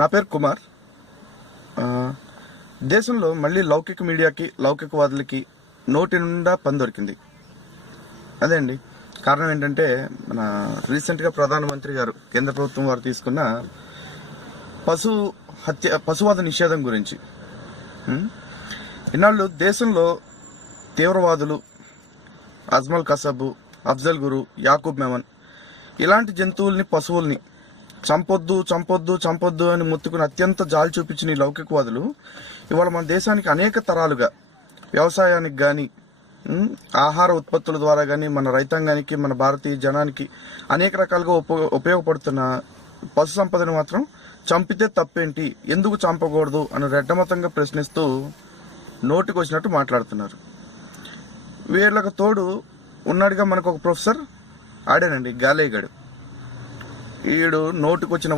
నా పేరు కుమార్. దేశంలో మళ్ళీ లౌకిక మీడియాకి, లౌకికవాదులకి నోటి నిండా పని దొరికింది. అదే అండి కారణం ఏంటంటే, మన రీసెంట్గా ప్రధానమంత్రి గారు, కేంద్ర ప్రభుత్వం వారు తీసుకున్న పశువాద నిషేధం గురించి. ఇన్నాళ్ళు దేశంలో తీవ్రవాదులు అజ్మల్ కసబు, అఫ్జల్ గురు, యాకూబ్ మెమన్ ఇలాంటి జంతువుల్ని, పశువుల్ని చంపొద్దు అని ముత్తుకుని అత్యంత జాలి చూపించిన ఈ లౌకికవాదులు ఇవాళ మన దేశానికి అనేక తరాలుగా వ్యవసాయానికి కానీ, ఆహార ఉత్పత్తుల ద్వారా కానీ, మన రైతాంగానికి, మన భారతీయ జనానికి అనేక రకాలుగా ఉపయోగపడుతున్న పశు సంపదను మాత్రం చంపితే తప్పేంటి, ఎందుకు చంపకూడదు అని రెడ్డమతంగా ప్రశ్నిస్తూ నోటికి వచ్చినట్టు మాట్లాడుతున్నారు. వీళ్ళకు తోడు ఉన్నాడుగా మనకు ఒక ప్రొఫెసర్, ఆడానండి గాలేగాడు. ఈడు నోటికొచ్చిన